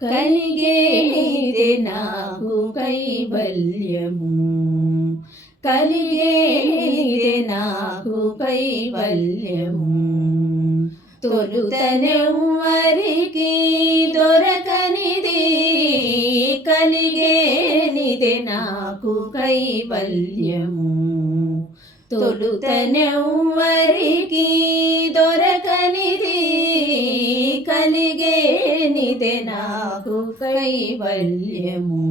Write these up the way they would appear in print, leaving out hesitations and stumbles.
కలిగేదే నాకు కైవల్యము, కలిగేదే నాకు కైవల్యము. తొలుతనెవ్వరికి దొరకనిది, కలిగేనిదే నాకు కైవల్యము. తొలుతనెవ్వరికి దొరకనిది, కలిగేనిదే నాకు కైవల్యము.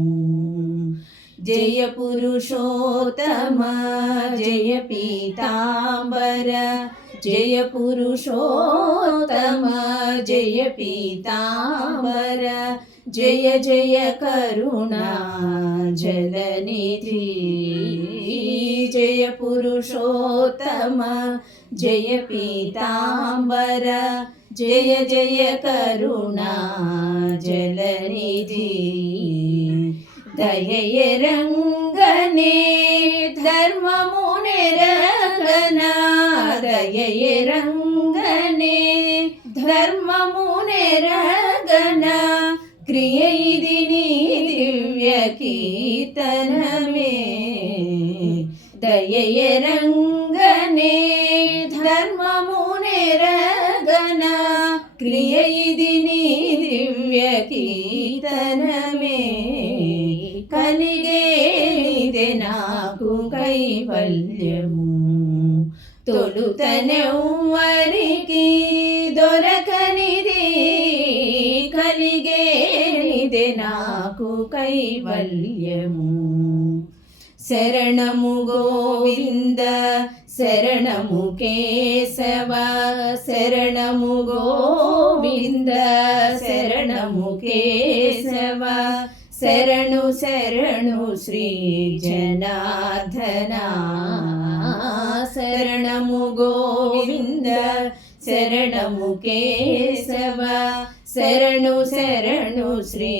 జయ పురుషోత్తమ జయ పీతాంబర, జయ పురుషోత్తమ జయ పీతాంబర, జయ జయ కరుణా జలనిధి. జయ పురుషోత్తమ జయ పీతాంబర, జయ జయ కరుణా జలనిధి. దయయరంగనే ధర్మము నెరగనా, దయయరంగనే ధర్మము నెరగనా, క్రియ ఇది నీ దివ్య కీర్తనమే. దయయరంగనే ధర్మము నెరగనా, క్రియ ఇది నీ దివ్య కీర్తనమే. కలిగేనిదే నాకు కైవల్యము, తొలుతనెవ్వరికి దొరకనిది, కలిగేనిదే నాకు కైవల్యము. శరణము గోవింద శరణము కేశవ, శరణము గోవింద శరణము కేశవ, శరణు శరణు శ్రీ జనార్దన. శరణము గోవింద శరణము కేశవ, శరణు శరణు శ్రీ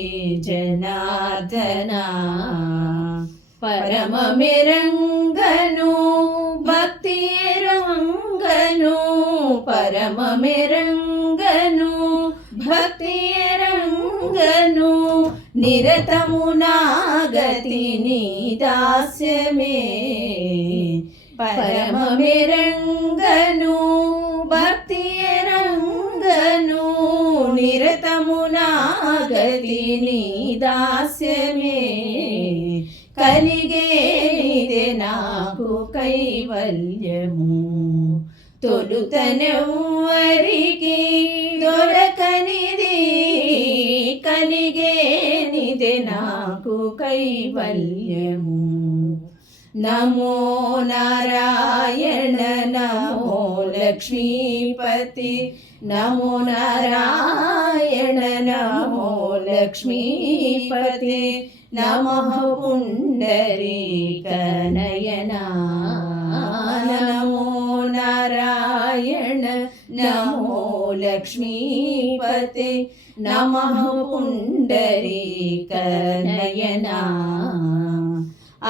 జనార్దన. పరమ మెరంగను భక్తి ఎరంగను, పరమ మెరంగను భక్తి ఎరంగను, నిరతము నాగతి నీ దాస్యమే. పరమ మెరంగను భక్తి ఎరంగను, నిరతము నాగతి నీ దాస్యమే. కలిగేనిదే నాకు కైవల్యము, తొలుతనెవ్వరికి దొరకనిది, కలిగేనిదే నాకు కైవల్యము. నమో నారాయణ నమో లక్ష్మీపతి, నమో నారాయణ నమో లక్ష్మీపతి, నమః పుండరీకనయనా. నమో నారాయణ నమో లక్ష్మీపతే, నమః పుండరీకనయనా.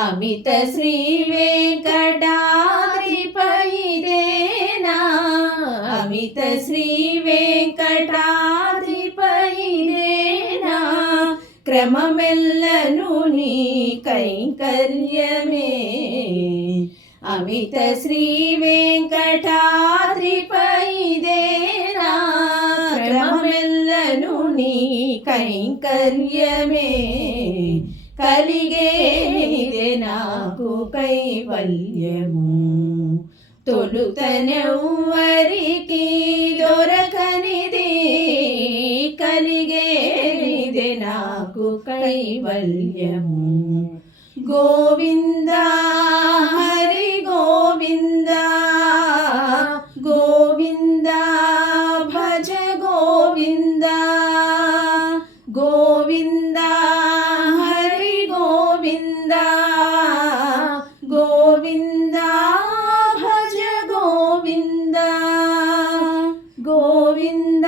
అమిత శ్రీ వెంకటాద్రిపైదేనా, అమిత శ్రీ వెంకటాద్రిపైదేనా, క్రమమెల్లను నీ కైంకర్యమే. అమిత శ్రీ వెంకటాద్రిపైదేనా, క్రమమెల్లను నీ కైంకర్యమే. కలిగేనిదే నాకు కైవల్యము, తొలుతనెవ్వరికి దొరకనిది, కలిగేనిదే నాకు కైవల్యము. గోవింద హరి గోవింద, గోవింద భజ గోవింద, గోవింద హరి గోవింద, గోవింద భజ గోవింద, గోవింద